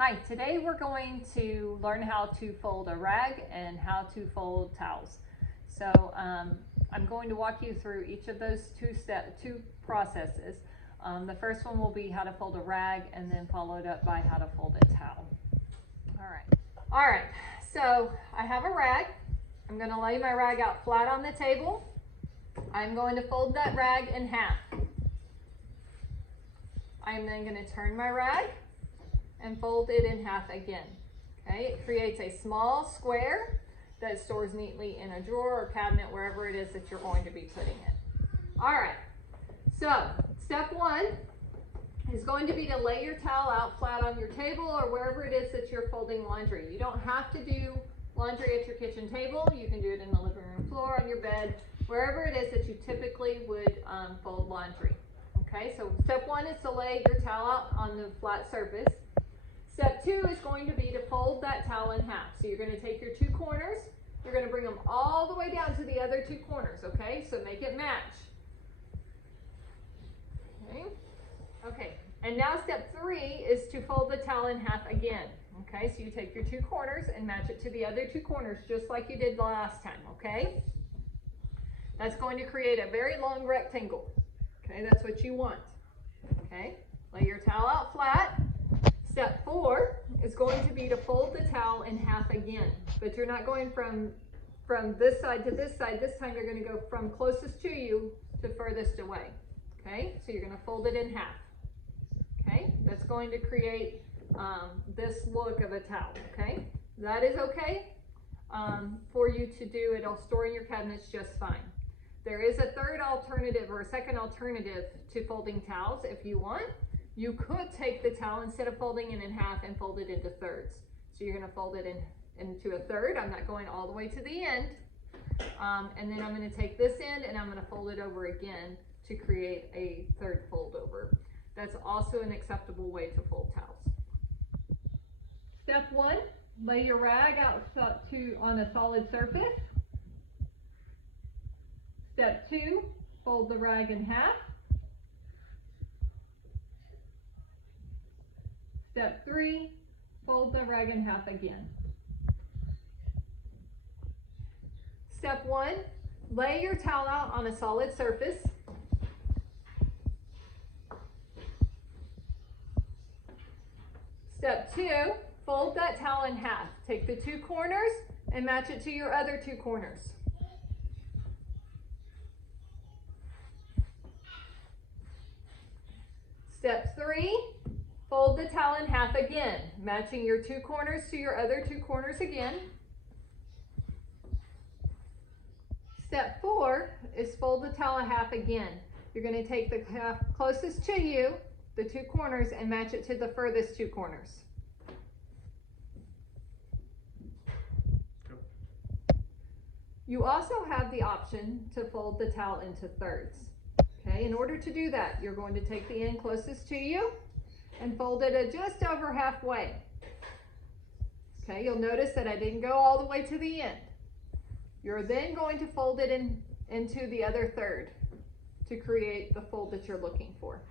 Hi, today we're going to learn how to fold a rag and how to fold towels. So I'm going to walk you through each of those two processes. The first one will be how to fold a rag, and then followed up by how to fold a towel. All right, so I have a rag. I'm going to lay my rag out flat on the table. I'm going to fold that rag in half. I'm then going to turn my rag and fold it in half again. Okay, it creates a small square that stores neatly in a drawer or cabinet, wherever it is that you're going to be putting it. All right, so step one is going to be to lay your towel out flat on your table or wherever it is that you're folding laundry. You don't have to do laundry at your kitchen table. You can do it in the living room floor, on your bed, wherever it is that you typically would fold laundry. Okay, so step one is to lay your towel out on the flat surface. Step two is going to be to fold that towel in half. So you're going to take your two corners, you're going to bring them all the way down to the other two corners, okay? So make it match. Okay, and now step three is to fold the towel in half again. Okay, so you take your two corners and match it to the other two corners, just like you did the last time, okay? That's going to create a very long rectangle. Okay, that's what you want. Okay, lay your towel out flat. Step four is going to be to fold the towel in half again, but you're not going from this side to this side. This time you're going to go from closest to you to furthest away. Okay, so you're going to fold it in half. Okay, that's going to create this look of a towel. Okay, that is okay for you to do. It'll store in your cabinets just fine. There is a third alternative or a second alternative to folding towels if you want. You could take the towel, instead of folding it in half, and fold it into thirds. So you're going to fold it into a third. I'm not going all the way to the end. And then I'm going to take this end and I'm going to fold it over again to create a third fold over. That's also an acceptable way to fold towels. Step one, lay your rag out on a solid surface. Step two, fold the rag in half. Step three, fold the rag in half again. Step one, lay your towel out on a solid surface. Step two, fold that towel in half. Take the two corners and match it to your other two corners. Step three, fold the towel in half again, matching your two corners to your other two corners again. Step four is fold the towel in half again. You're going to take the half closest to you, the two corners, and match it to the furthest two corners. You also have the option to fold the towel into thirds. Okay, in order to do that, you're going to take the end closest to you and fold it at just over halfway. Okay, you'll notice that I didn't go all the way to the end. You're then going to fold it into the other third to create the fold that you're looking for.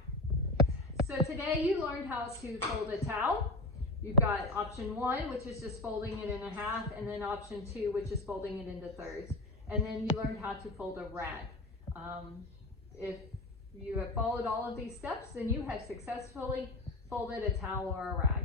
So today you learned how to fold a towel. You've got option one, which is just folding it in a half, and then option two, which is folding it into thirds. And then you learned how to fold a rag. If you have followed all of these steps, then you have successfully folded a towel or a rag.